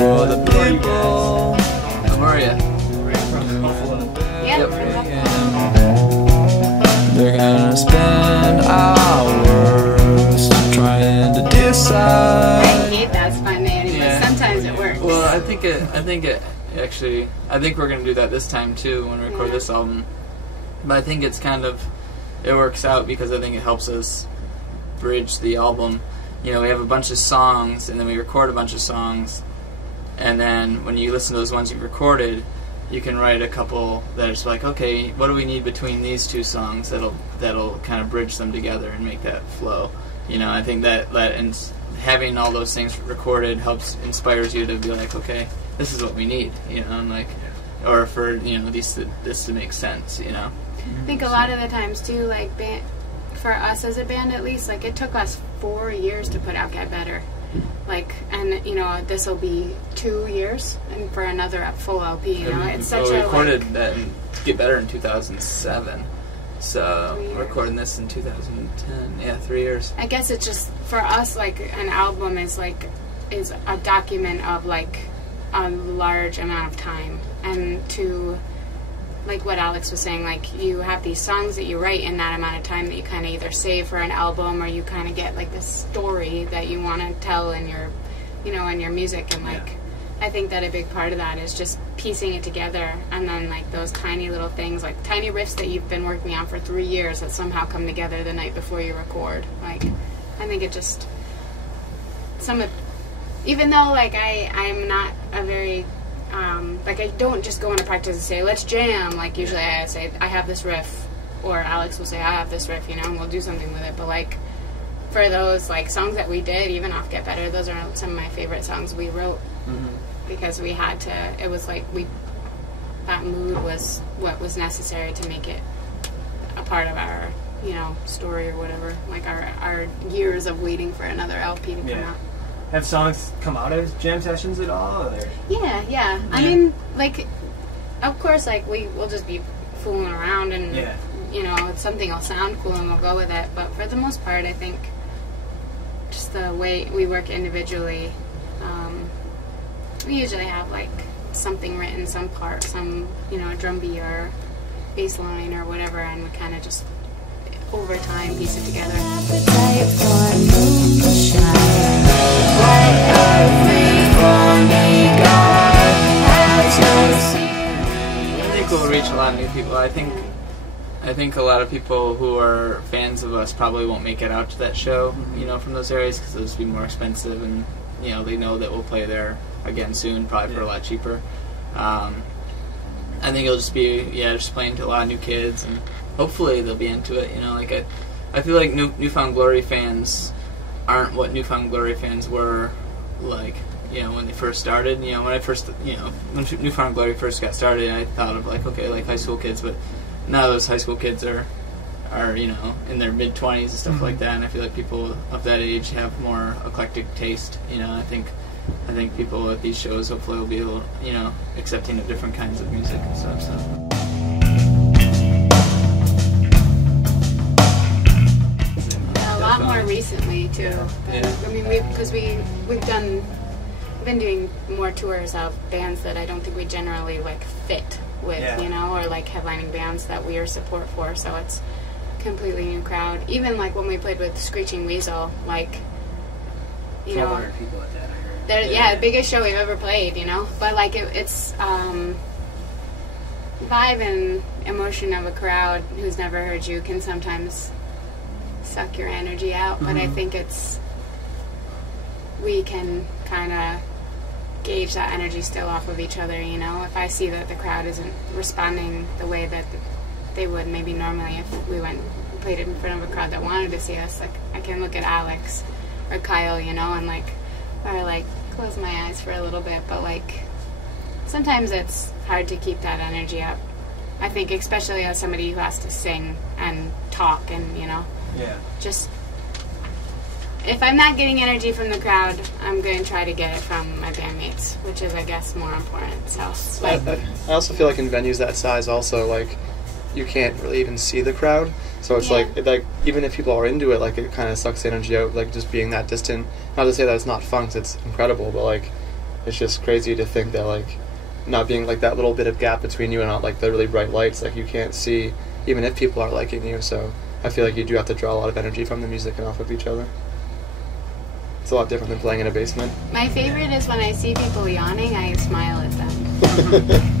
for the people. Lemuria. Yep. They're gonna spend hours trying to I decide. hate that spontaneity, but sometimes it works. Well, I think we're gonna do that this time too when we record this album. But I think it works out because I think it helps us bridge the album. You know, we have a bunch of songs, and then we record a bunch of songs, and then when you listen to those ones you've recorded, you can write a couple that are just like, okay, what do we need between these two songs that'll kind of bridge them together and make that flow. You know, I think that and having all those things recorded inspires you to be like, okay, this is what we need, you know, and like, or for, you know, this to make sense, you know. I think a lot of the times too, like for us as a band at least, like it took us 4 years to put out Get Better, like, and you know this will be 2 years, and for another full LP, you know, it's such we a recorded like, that and Get Better in 2007, so we're recording this in 2010. Yeah, 3 years. I guess it's just for us like an album is a document of like a large amount of time, and to like what Alex was saying, like you have these songs that you write in that amount of time that you kind of either save for an album or you kind of get like this story that you want to tell in your, you know, in your music, and like I think that a big part of that is just piecing it together, and then like those tiny little things, like tiny riffs that you've been working on for 3 years that somehow come together the night before you record. Like I think it just even though like I'm not a very like I don't just go into practice and say let's jam, like usually I say I have this riff, or Alex will say I have this riff, you know, and we'll do something with it. But like for those like songs that we did, even off Get Better, those are some of my favorite songs we wrote, because we had to, it was like that mood was what was necessary to make it a part of our, you know, story or whatever, like our years of waiting for another LP to come out. Have songs come out of jam sessions at all? Or? Yeah. I mean, like, of course, like, we'll just be fooling around and, you know, something will sound cool and we'll go with it. But for the most part, I think just the way we work individually, we usually have, like, something written, some part, some, you know, drum beat or bass line or whatever, and we kind of just, over time, piece it together. I think we'll reach a lot of new people. I think a lot of people who are fans of us probably won't make it out to that show, you know, from those areas, because those would be more expensive, and you know they know that we'll play there again soon, probably for a lot cheaper. I think it'll just be just playing to a lot of new kids, and hopefully they'll be into it. You know, like I feel like Newfound Glory fans aren't what Newfound Glory fans were like, you know, when they first started. You know, when Newfound Glory first got started, I thought of like, okay, like high school kids, but now those high school kids are you know, in their mid-20s and stuff like that, and I feel like people of that age have more eclectic taste. You know, I think people at these shows hopefully will be able, you know, accepting of different kinds of music and stuff. So. A lot more recently too. I mean, we've been doing more tours of bands that I don't think we generally like fit with, you know, or like headlining bands that we are support for. So it's completely new crowd. Even like when we played with Screeching Weasel, like, you know, 1,200 people at that. I heard. Yeah, the biggest show we've ever played, you know. But like it's vibe and emotion of a crowd who's never heard you can sometimes suck your energy out. But I think we can kind of gauge that energy still off of each other, you know. If I see that the crowd isn't responding the way that they would maybe normally if we played in front of a crowd that wanted to see us, like I can look at Alex or Kyle, you know, and like, or like close my eyes for a little bit, but like sometimes it's hard to keep that energy up. I think especially as somebody who has to sing and talk and, you know, just if I'm not getting energy from the crowd, I'm going to try to get it from my bandmates, which is, I guess, more important. So, like, I also feel like in venues that size, also like you can't really even see the crowd. So it's like even if people are into it, like it kind of sucks the energy out. Like just being that distant. Not to say that it's not fun, 'cause it's incredible, but like it's just crazy to think that like not being like that little bit of gap between you and not like the really bright lights, like you can't see even if people are liking you. So I feel like you do have to draw a lot of energy from the music and off of each other. It's a lot different than playing in a basement. My favorite is when I see people yawning, I smile at them.